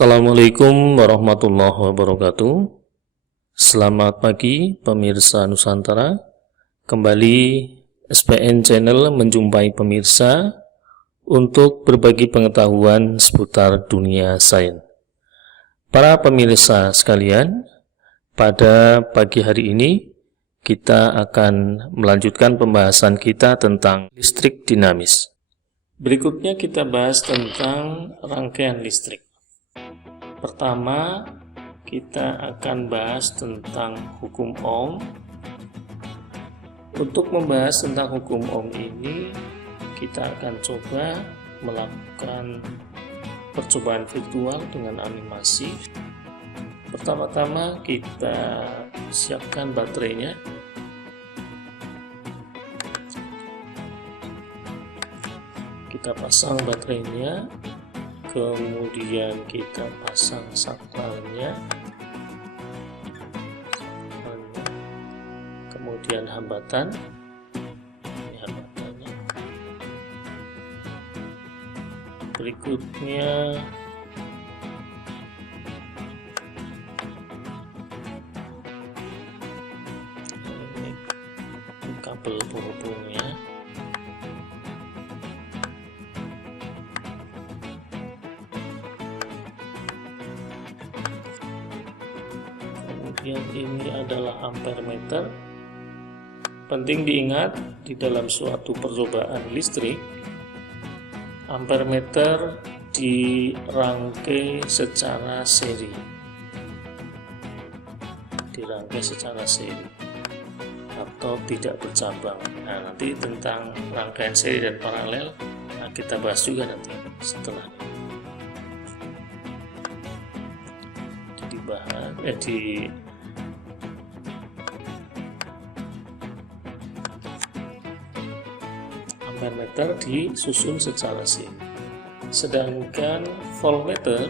Assalamualaikum warahmatullahi wabarakatuh. Selamat pagi pemirsa Nusantara. Kembali SPN Channel menjumpai pemirsa untuk berbagi pengetahuan seputar dunia sains. Para pemirsa sekalian, pada pagi hari ini kita akan melanjutkan pembahasan kita tentang listrik dinamis. Berikutnya kita bahas tentang rangkaian listrik. Pertama, kita akan bahas tentang hukum Ohm. Untuk membahas tentang hukum Ohm ini, kita akan coba melakukan percobaan virtual dengan animasi. Pertama-tama kita siapkan baterainya. Kita pasang baterainya. Kemudian kita pasang saklarnya, kemudian hambatan, ini hambatannya. Berikutnya ini kabel penghubungnya. Kemudian ini adalah ampere meter. Penting diingat, di dalam suatu percobaan listrik, ampere meter dirangkai secara seri. Atau tidak bercabang. Nah, nanti tentang rangkaian seri dan paralel kita bahas juga nanti setelah ampere meter disusun secara seri, sedangkan voltmeter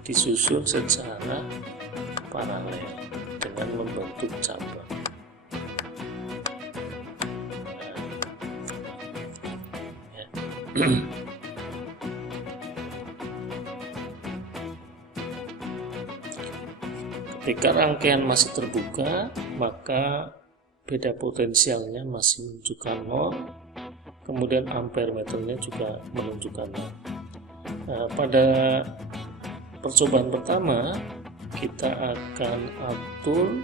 disusun secara paralel dengan membentuk cabang. Ketika rangkaian masih terbuka, maka beda potensialnya masih menunjukkan 0, kemudian ampere meternya juga menunjukkan 0. Nah, pada percobaan pertama, kita akan atur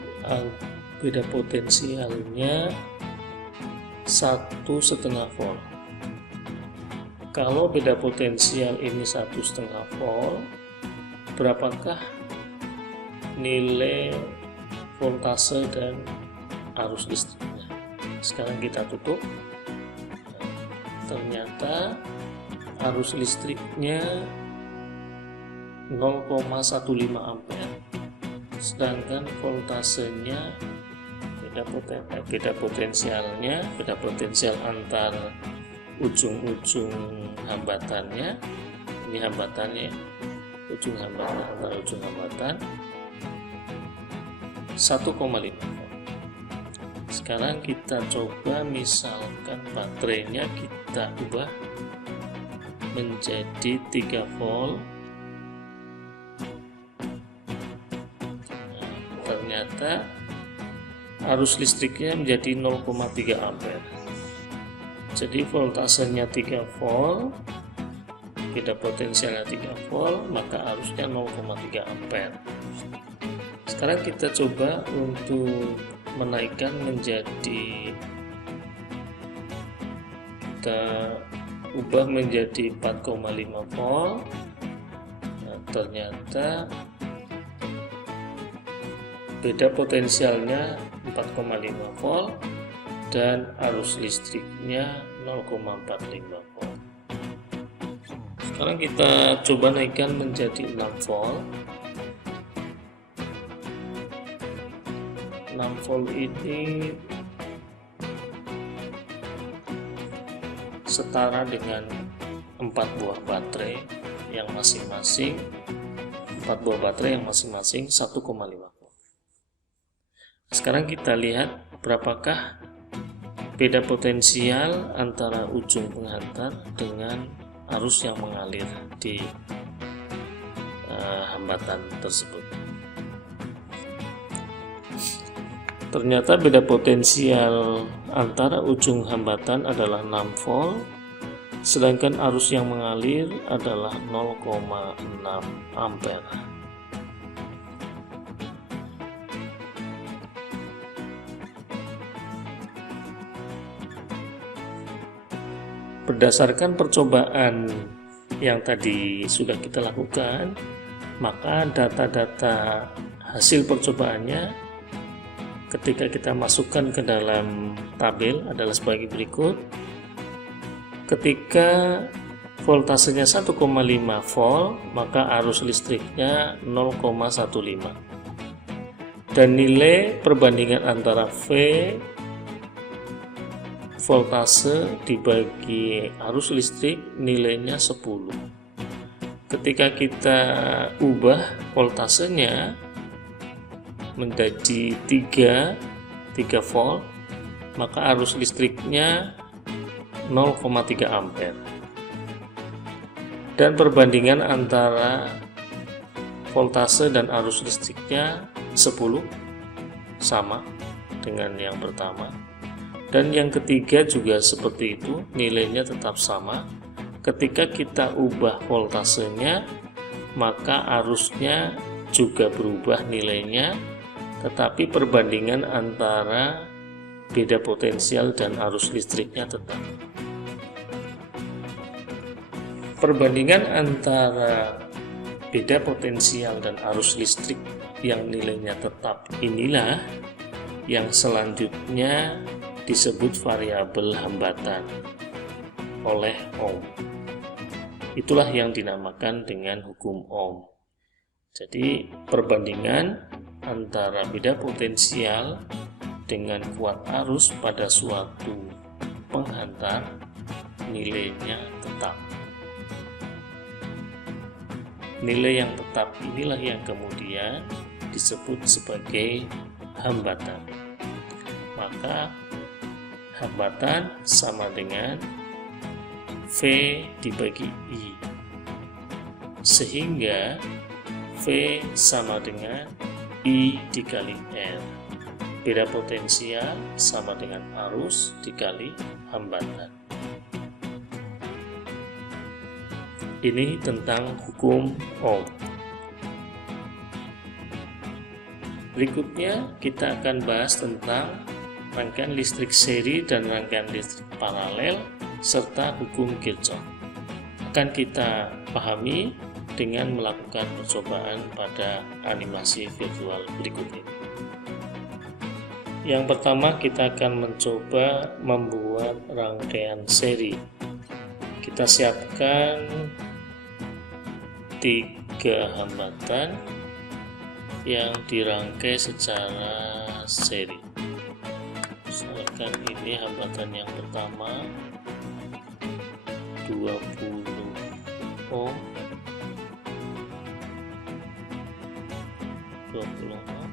beda potensialnya 1,5 volt. Kalau beda potensial ini 1,5 volt, berapakah nilai voltase dan arus listriknya? Sekarang kita tutup. Ternyata arus listriknya 0,15 ampere, sedangkan voltasenya beda potensial antar ujung-ujung hambatannya. Ini hambatannya, ujung hambatan antara ujung hambatan 1,5 volt. Sekarang kita coba, misalkan baterainya kita ubah menjadi 3 volt. Nah, ternyata arus listriknya menjadi 0,3 ampere. Jadi voltasenya 3 volt, beda potensialnya 3 volt, maka arusnya 0,3 ampere. Sekarang kita coba untuk menaikkan menjadi, kita ubah menjadi 4,5 volt. Nah, ternyata beda potensialnya 4,5 volt dan arus listriknya 0,45 volt. Sekarang kita coba naikkan menjadi 6 volt. 6 volt ini setara dengan 4 buah baterai yang masing-masing 1,5 volt. Sekarang kita lihat berapakah beda potensial antara ujung penghantar dengan arus yang mengalir di hambatan tersebut. Ternyata beda potensial antara ujung hambatan adalah 6 volt, sedangkan arus yang mengalir adalah 0,6 ampere. Berdasarkan percobaan yang tadi sudah kita lakukan, maka data-data hasil percobaannya ketika kita masukkan ke dalam tabel adalah sebagai berikut. Ketika voltasenya 1,5 volt, maka arus listriknya 0,15. Dan nilai perbandingan antara V voltase dibagi arus listrik nilainya 10. Ketika kita ubah voltasenya menjadi 3 volt, maka arus listriknya 0,3 ampere. Dan perbandingan antara voltase dan arus listriknya 10, sama dengan yang pertama. Dan yang ketiga juga seperti itu, nilainya tetap sama. Ketika kita ubah voltasenya, maka arusnya juga berubah nilainya, tetapi perbandingan antara beda potensial dan arus listriknya tetap. Perbandingan antara beda potensial dan arus listrik yang nilainya tetap inilah yang selanjutnya disebut variabel hambatan oleh Ohm. Itulah yang dinamakan dengan hukum Ohm. Jadi perbandingan antara beda potensial dengan kuat arus pada suatu penghantar nilainya tetap. Nilai yang tetap inilah yang kemudian disebut sebagai hambatan. Maka hambatan sama dengan V dibagi I, sehingga V sama dengan I dikali R. Beda potensial sama dengan arus dikali hambatan. Ini tentang hukum Ohm. Berikutnya kita akan bahas tentang rangkaian listrik seri dan rangkaian listrik paralel serta hukum Kirchhoff. Akan kita pahami dengan melakukan percobaan pada animasi virtual berikut ini. Yang pertama, kita akan mencoba membuat rangkaian seri. Kita siapkan 3 hambatan yang dirangkai secara seri. Misalkan ini hambatan yang pertama 20 ohm, 20 ohm.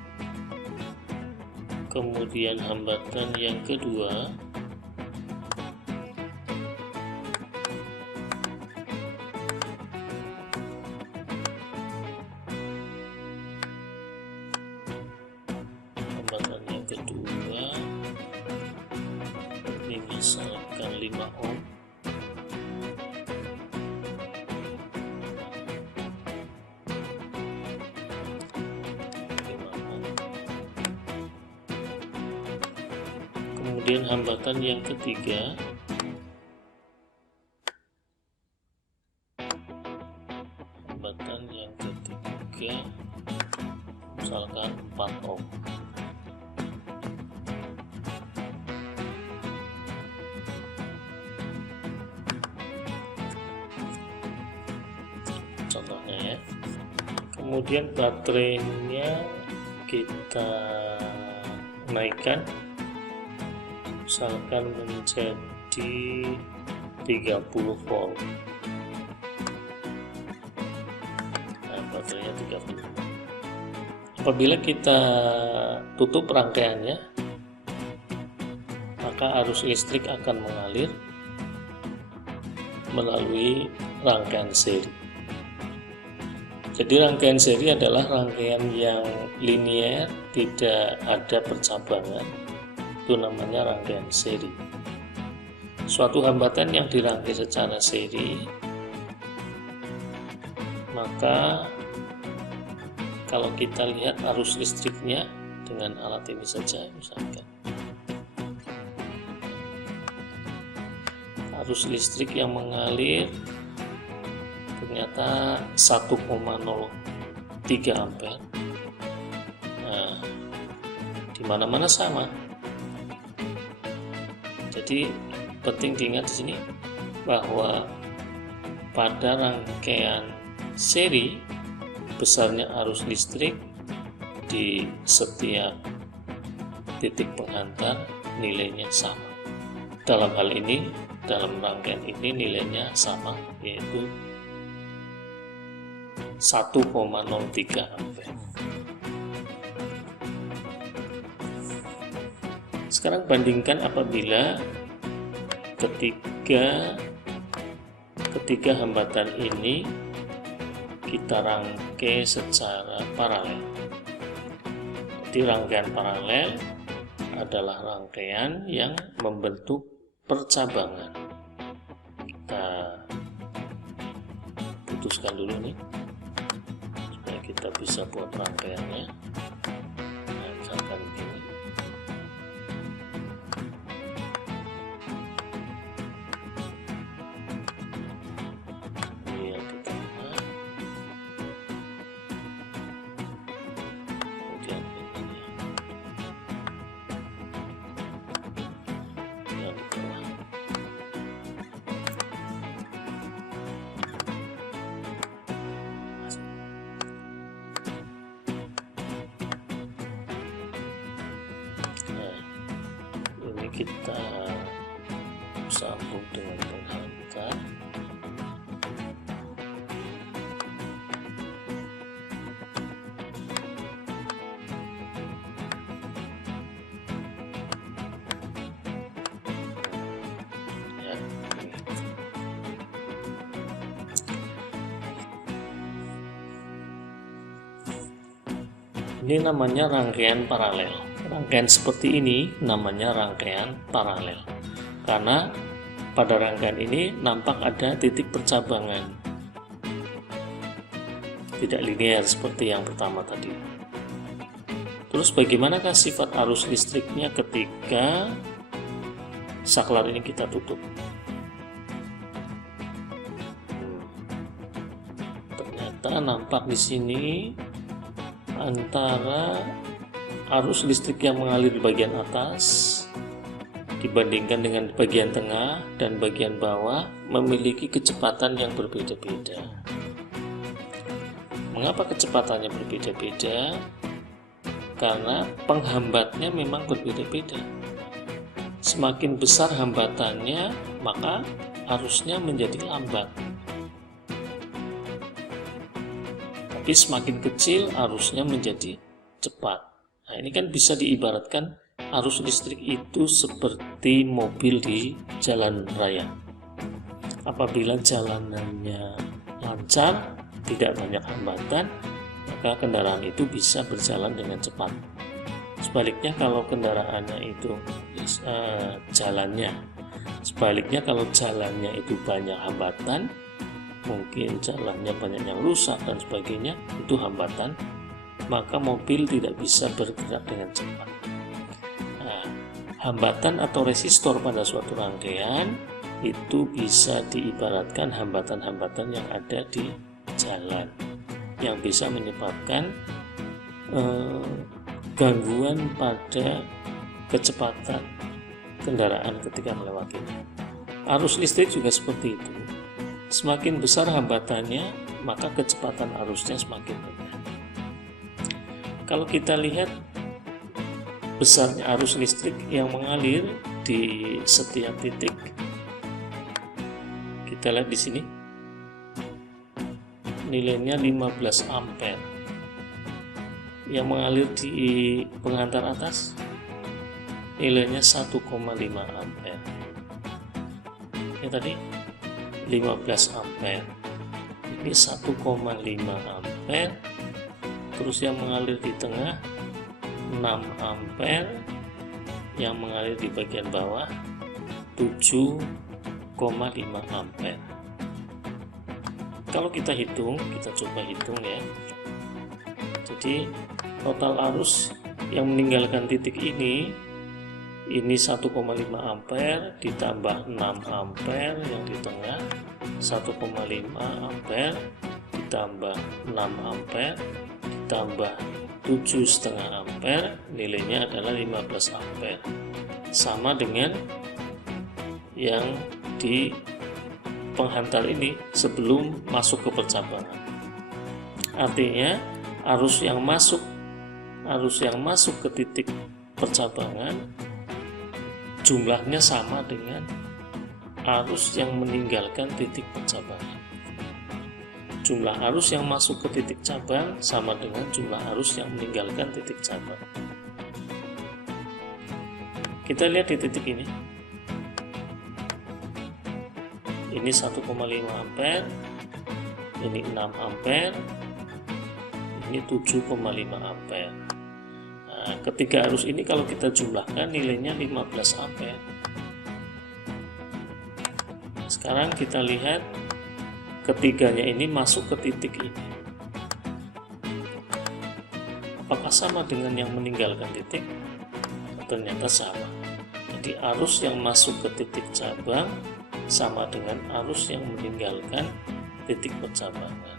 Kemudian hambatan yang kedua ini misalkan 5 ohm. Kemudian hambatan yang ketiga misalkan 4 ohm. Contohnya ya. Kemudian baterainya kita naikkan misalkan menjadi 30 volt. Nah, baterainya 30 volt. Apabila kita tutup rangkaiannya, maka arus listrik akan mengalir melalui rangkaian seri. Jadi rangkaian seri adalah rangkaian yang linier, tidak ada percabangan. Itu namanya rangkaian seri. Suatu hambatan yang dirangkai secara seri, maka kalau kita lihat arus listriknya dengan alat ini saja, misalkan arus listrik yang mengalir ternyata 1,03 ampere. Nah, di mana-mana sama. Jadi penting diingat di sini bahwa pada rangkaian seri besarnya arus listrik di setiap titik penghantar nilainya sama. Dalam hal ini, dalam rangkaian ini nilainya sama, yaitu 1,03 ampere. Sekarang bandingkan apabila ketiga hambatan ini kita rangkai secara paralel. Jadi rangkaian paralel adalah rangkaian yang membentuk percabangan. Kita putuskan dulu nih supaya kita bisa buat rangkaiannya. Nah, misalkan begini. Ini yang di tengah. Kemudian ini yang di tengah. Ini kita sambung dengan penghantar. Ya, ini namanya rangkaian paralel. Rangkaian seperti ini namanya rangkaian paralel karena pada rangkaian ini nampak ada titik percabangan, tidak linear seperti yang pertama tadi. Terus bagaimanakah sifat arus listriknya ketika saklar ini kita tutup? Ternyata nampak di sini antara arus listrik yang mengalir di bagian atas dibandingkan dengan bagian tengah dan bagian bawah memiliki kecepatan yang berbeda-beda. Mengapa kecepatannya berbeda-beda? Karena penghambatnya memang berbeda-beda. Semakin besar hambatannya, maka arusnya menjadi lambat. Tapi semakin kecil, arusnya menjadi cepat. Nah, ini kan bisa diibaratkan arus listrik itu seperti mobil di jalan raya. Apabila jalanannya lancar, tidak banyak hambatan, maka kendaraan itu bisa berjalan dengan cepat. Sebaliknya kalau kendaraannya itu sebaliknya kalau jalannya itu banyak hambatan, mungkin jalannya banyak yang rusak dan sebagainya, itu hambatan, maka mobil tidak bisa bergerak dengan cepat. Nah, hambatan atau resistor pada suatu rangkaian itu bisa diibaratkan hambatan-hambatan yang ada di jalan yang bisa menyebabkan gangguan pada kecepatan kendaraan ketika melewatinya. Arus listrik juga seperti itu. Semakin besar hambatannya, maka kecepatan arusnya semakin rendah. Kalau kita lihat besarnya arus listrik yang mengalir di setiap titik, kita lihat di sini nilainya 15 ampere. Yang mengalir di penghantar atas nilainya 1,5 ampere. Ini tadi 15 15 ampere. Ini 1,5 ampere. Terus yang mengalir di tengah 6 ampere, yang mengalir di bagian bawah 7,5 ampere. Kalau kita hitung, kita coba hitung ya. Jadi total arus yang meninggalkan titik ini 1,5 ampere ditambah 6 ampere yang di tengah, 1,5 ampere ditambah 6 ampere ditambah 7,5 ampere, nilainya adalah 15 ampere, sama dengan yang di penghantar ini sebelum masuk ke percabangan. Artinya arus yang masuk ke titik percabangan jumlahnya sama dengan arus yang meninggalkan titik percabangan. Jumlah arus yang masuk ke titik cabang sama dengan jumlah arus yang meninggalkan titik cabang. Kita lihat di titik ini. Ini 1,5 ampere, ini 6 ampere, ini 7,5 ampere. Nah, ketiga arus ini kalau kita jumlahkan nilainya 15 ampere. Sekarang kita lihat ketiganya ini masuk ke titik ini. Apakah sama dengan yang meninggalkan titik? Ternyata sama. Jadi arus yang masuk ke titik cabang sama dengan arus yang meninggalkan titik percabangan.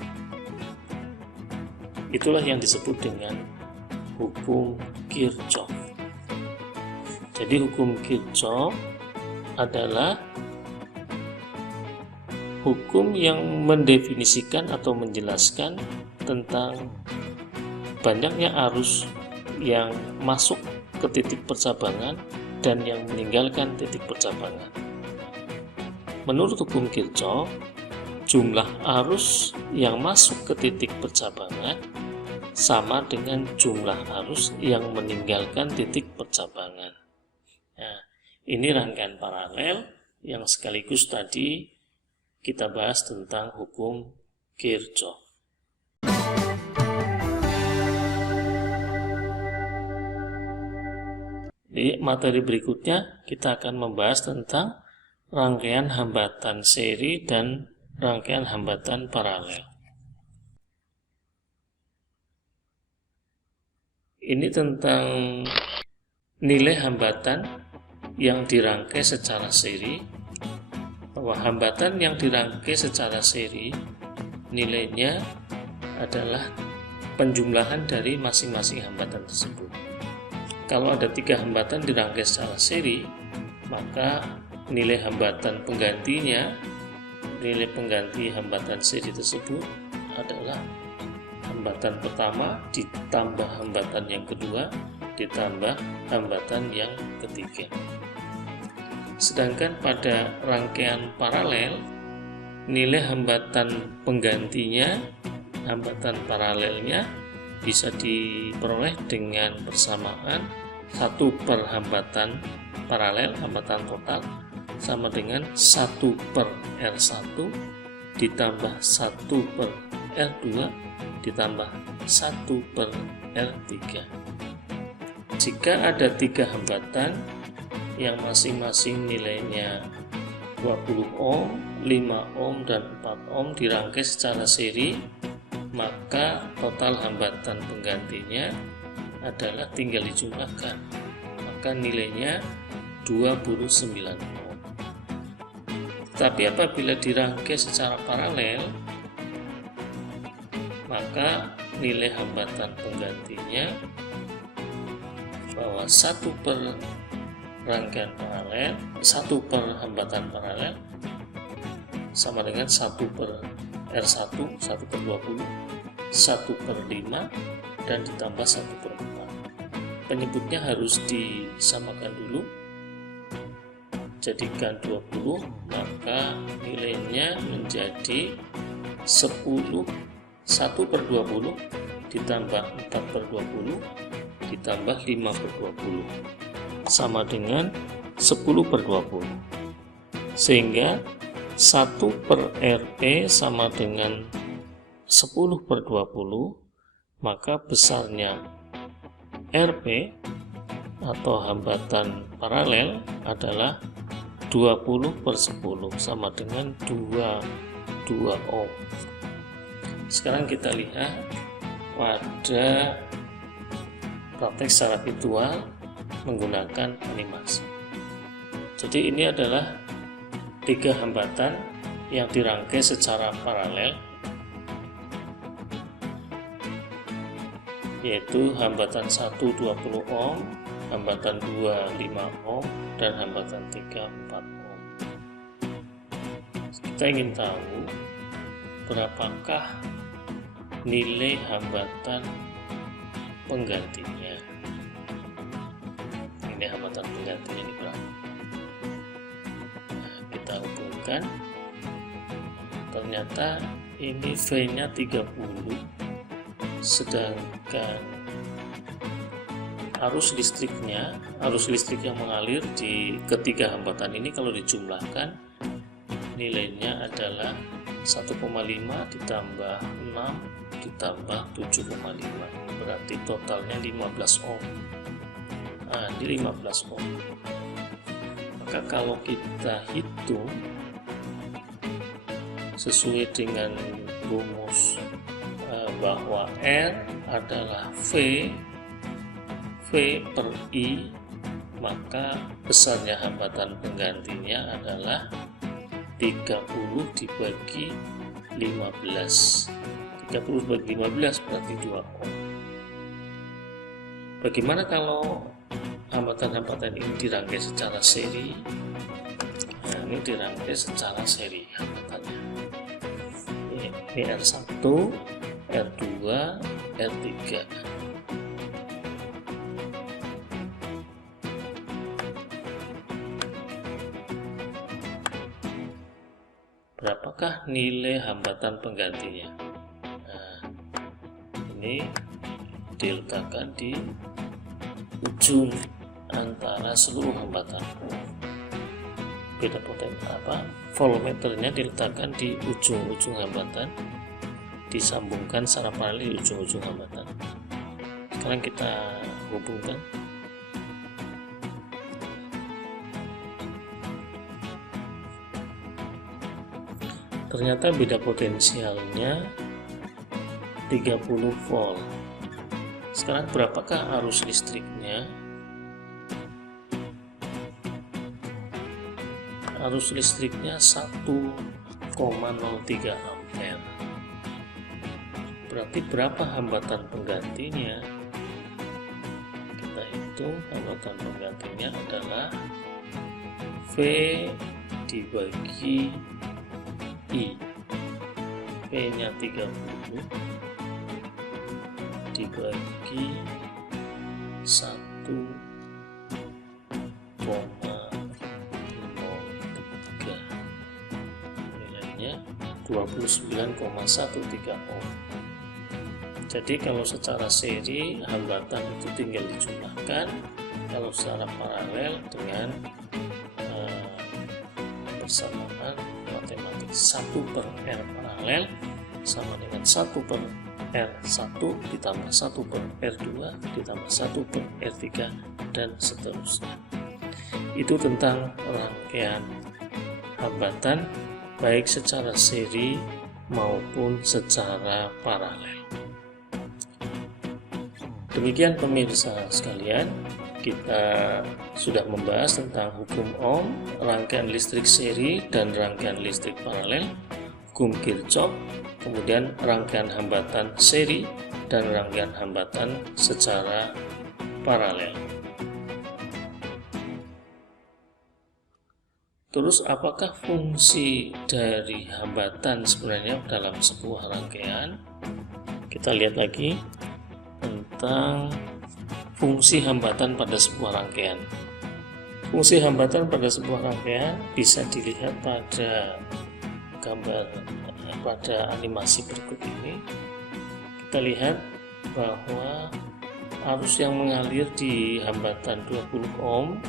Itulah yang disebut dengan hukum Kirchhoff. Jadi hukum Kirchhoff adalah hukum yang mendefinisikan atau menjelaskan tentang banyaknya arus yang masuk ke titik percabangan dan yang meninggalkan titik percabangan. Menurut hukum Kirchhoff, jumlah arus yang masuk ke titik percabangan sama dengan jumlah arus yang meninggalkan titik percabangan. Nah, ini rangkaian paralel yang sekaligus tadi kita bahas tentang hukum Kirchhoff. Di materi berikutnya kita akan membahas tentang rangkaian hambatan seri dan rangkaian hambatan paralel. Ini tentang nilai hambatan yang dirangkai secara seri. Bahwa hambatan yang dirangkai secara seri nilainya adalah penjumlahan dari masing-masing hambatan tersebut. Kalau ada 3 hambatan dirangkai secara seri, maka nilai hambatan penggantinya, nilai pengganti hambatan seri tersebut adalah hambatan pertama ditambah hambatan yang kedua ditambah hambatan yang ketiga. Sedangkan pada rangkaian paralel, nilai hambatan penggantinya, hambatan paralelnya bisa diperoleh dengan persamaan 1 per hambatan paralel, hambatan total, sama dengan 1 per R1 ditambah 1 per R2 ditambah 1 per R3. Jika ada 3 hambatan yang masing-masing nilainya 20 ohm, 5 ohm, dan 4 ohm dirangkai secara seri, maka total hambatan penggantinya adalah tinggal dijumlahkan, maka nilainya 29 ohm. Tapi apabila dirangkai secara paralel, maka nilai hambatan penggantinya bahwa 1 per rangkaian paralel, 1 per hambatan paralel sama dengan 1 per R1, 1 per 20, 1 per 5, dan ditambah 1 per 4. Penyebutnya harus disamakan dulu. Jadikan 20, maka nilainya menjadi 10, 1 per 20 ditambah 4 per 20 ditambah 5 per 20 sama dengan 10 per 20. Sehingga 1/RP sama dengan 10/20, maka besarnya RP atau hambatan paralel adalah 20/10 sama dengan 22 ohm. Sekarang kita lihat pada praktek secara virtual menggunakan animasi. Jadi ini adalah 3 hambatan yang dirangkai secara paralel, yaitu hambatan 1 20 ohm, hambatan 2 5 ohm, dan hambatan 3 4 ohm. Kita ingin tahu berapakah nilai hambatan penggantinya. Ini hambatan penggantinya ini berapa? Nah, kita hubungkan. Ternyata ini V-nya 30, sedangkan arus listrik yang mengalir di ketiga hambatan ini kalau dijumlahkan nilainya adalah 1,5 ditambah 6 ditambah 7,5, berarti totalnya 15 ohm. Nah, ini 15 ohm. Maka kalau kita hitung sesuai dengan rumus bahwa R adalah V per I, maka besarnya hambatan penggantinya adalah 30 dibagi 15. 30 dibagi 15 berarti 2 ohm. Bagaimana kalau hambatan-hambatan ini dirangkai secara seri? Nah, ini dirangkai secara seri hambatannya. Ini R1, R2, R3. Berapakah nilai hambatan penggantinya? Nah, ini diletakkan di ujung antara seluruh hambatan. Beda potensi voltmeternya diletakkan di ujung-ujung hambatan, disambungkan secara paralel di ujung-ujung hambatan. Sekarang kita hubungkan. Ternyata beda potensialnya 30 volt. Sekarang berapakah arus listriknya? Arus listriknya 1,03 ampere. Berarti berapa hambatan penggantinya? Kita hitung hambatan penggantinya adalah V dibagi I. V-nya 30 dibagi 1,03, nilainya 29,13 ohm. Jadi kalau secara seri hambatan itu tinggal dijumlahkan, kalau secara paralel dengan persamaan matematik 1/R paralel sama dengan 1/R1 ditambah 1/R2 ditambah 1/R3 dan seterusnya. Itu tentang rangkaian hambatan baik secara seri maupun secara paralel. Demikian pemirsa sekalian, kita sudah membahas tentang hukum Ohm, rangkaian listrik seri dan rangkaian listrik paralel, hukum Kirchhoff, kemudian rangkaian hambatan seri dan rangkaian hambatan secara paralel. Terus apakah fungsi dari hambatan sebenarnya dalam sebuah rangkaian? Kita lihat lagi tentang fungsi hambatan pada sebuah rangkaian. Fungsi hambatan pada sebuah rangkaian bisa dilihat pada gambar pada animasi berikut ini. Kita lihat bahwa arus yang mengalir di hambatan 20 ohm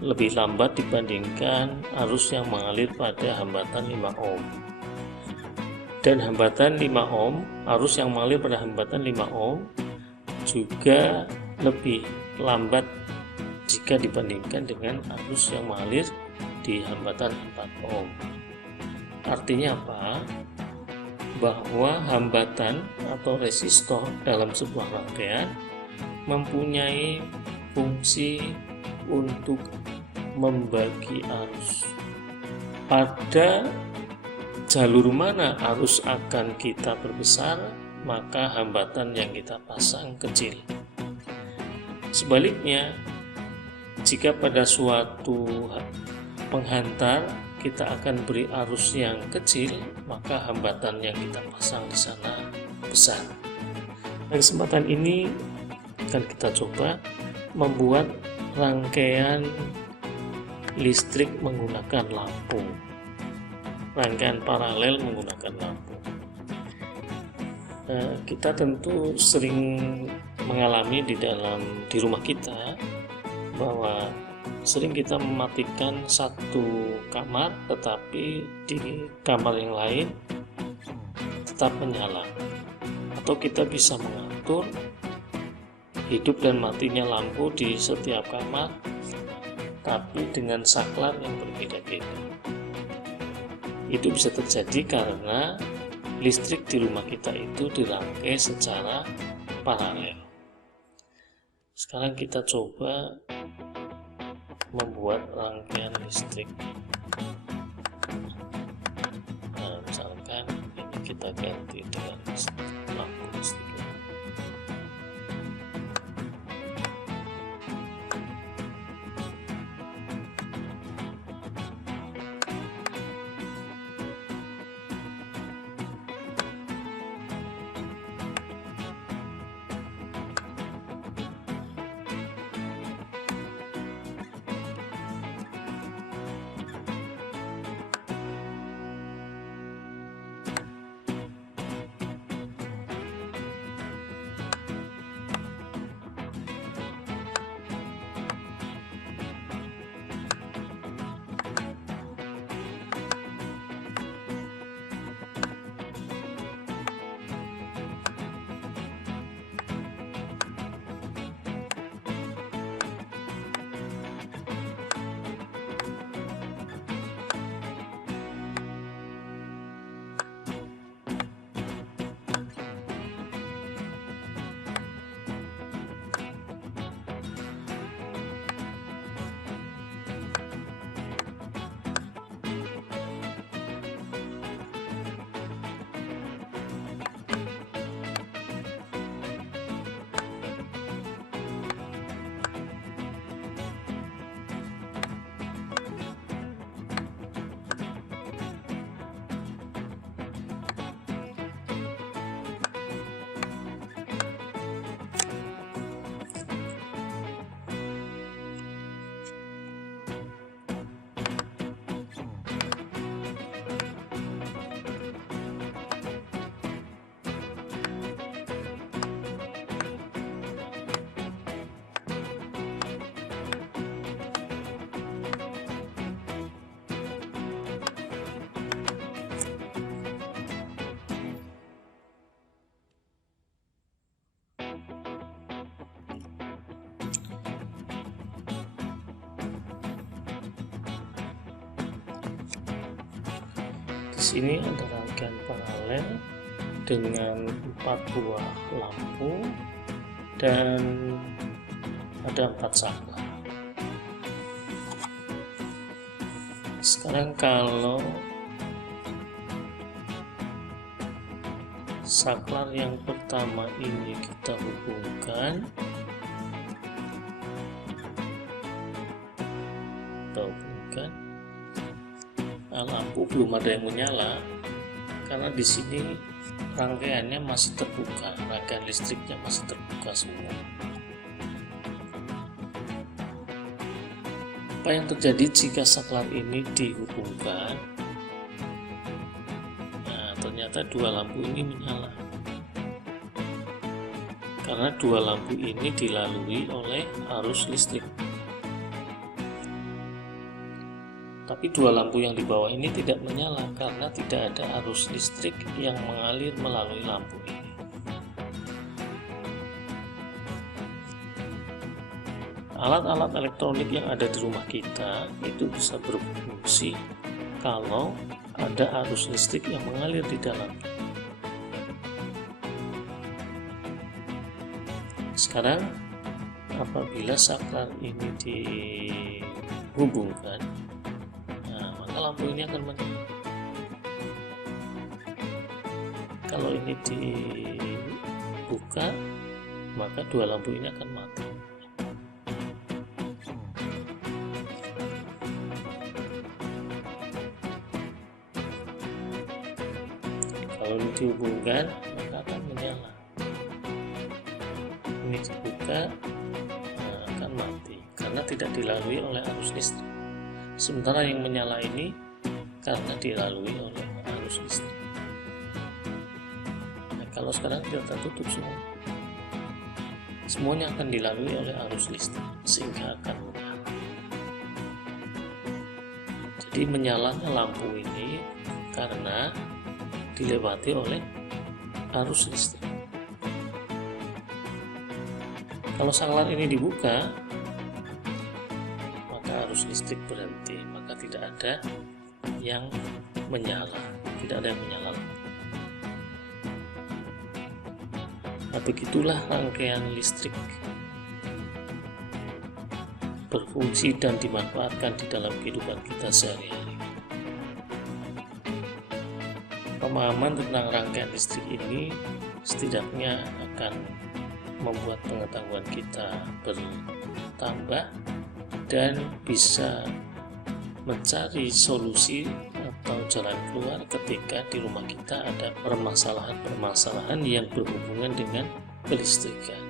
lebih lambat dibandingkan arus yang mengalir pada hambatan 5 ohm. Dan hambatan 5 ohm, arus yang mengalir pada hambatan 5 ohm juga lebih lambat jika dibandingkan dengan arus yang mengalir di hambatan 4 ohm. Artinya apa? Bahwa hambatan atau resistor dalam sebuah rangkaian mempunyai fungsi untuk membagi arus. Pada jalur mana arus akan kita perbesar, maka hambatan yang kita pasang kecil. Sebaliknya, jika pada suatu penghantar kita akan beri arus yang kecil, maka hambatan yang kita pasang di sana besar. Pada kesempatan ini akan kita coba membuat rangkaian listrik menggunakan lampu. Rangkaian paralel menggunakan lampu. Kita tentu sering mengalami di rumah kita bahwa sering kita mematikan satu kamar, tetapi di kamar yang lain tetap menyala. Atau kita bisa mengatur hidup dan matinya lampu di setiap kamar, tapi dengan saklar yang berbeda-beda. Itu bisa terjadi karena listrik di rumah kita itu dirangkai secara paralel. Sekarang kita coba membuat rangkaian listrik. Nah, misalkan ini kita ganti dengan lampu listrik. Di sini ada rangkaian paralel dengan 4 buah lampu dan ada 4 saklar. Sekarang kalau saklar yang pertama ini kita hubungkan, lampu belum ada yang menyala karena di sini rangkaiannya masih terbuka, rangkaian listriknya masih terbuka semua. Apa yang terjadi jika saklar ini dihubungkan? Nah, ternyata 2 lampu ini menyala karena 2 lampu ini dilalui oleh arus listrik. Tapi dua lampu yang di bawah ini tidak menyala karena tidak ada arus listrik yang mengalir melalui lampu ini. Alat-alat elektronik yang ada di rumah kita itu bisa berfungsi kalau ada arus listrik yang mengalir di dalamnya. Sekarang apabila saklar ini dihubungkan, maka lampu ini akan menyala. Kalau ini dibuka, maka dua lampu ini akan mati. Kalau ini dihubungkan, maka akan menyala. Ini dibuka, akan mati karena tidak dilalui oleh arus listrik. Sementara yang menyala ini karena dilalui oleh arus listrik. Nah, kalau sekarang kita tutup semua, semuanya akan dilalui oleh arus listrik sehingga akan menyala. Jadi menyalanya lampu ini karena dilewati oleh arus listrik. Kalau saklar ini dibuka, maka arus listrik berhenti, maka tidak ada yang menyala, Nah, begitulah rangkaian listrik berfungsi dan dimanfaatkan di dalam kehidupan kita sehari-hari. Pemahaman tentang rangkaian listrik ini setidaknya akan membuat pengetahuan kita bertambah dan bisa mencari solusi atau jalan keluar ketika di rumah kita ada permasalahan-permasalahan yang berhubungan dengan kelistrikan.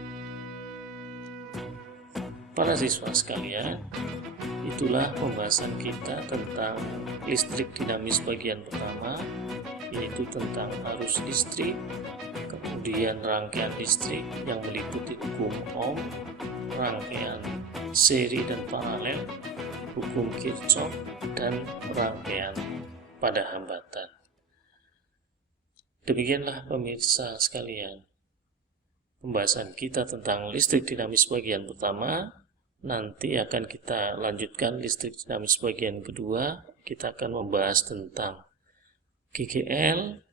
Para siswa sekalian, itulah pembahasan kita tentang listrik dinamis bagian pertama, yaitu tentang arus listrik, kemudian rangkaian listrik yang meliputi hukum Ohm, rangkaian seri dan paralel, hukum Kirchhoff, dan rangkaian pada hambatan. Demikianlah pemirsa sekalian, pembahasan kita tentang listrik dinamis bagian pertama. Nanti akan kita lanjutkan listrik dinamis bagian kedua. Kita akan membahas tentang GGL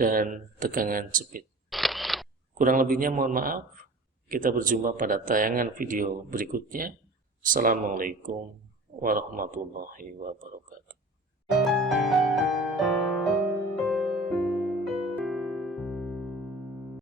dan tegangan jepit. Kurang lebihnya mohon maaf. Kita berjumpa pada tayangan video berikutnya. Assalamualaikum warahmatullahi wabarakatuh.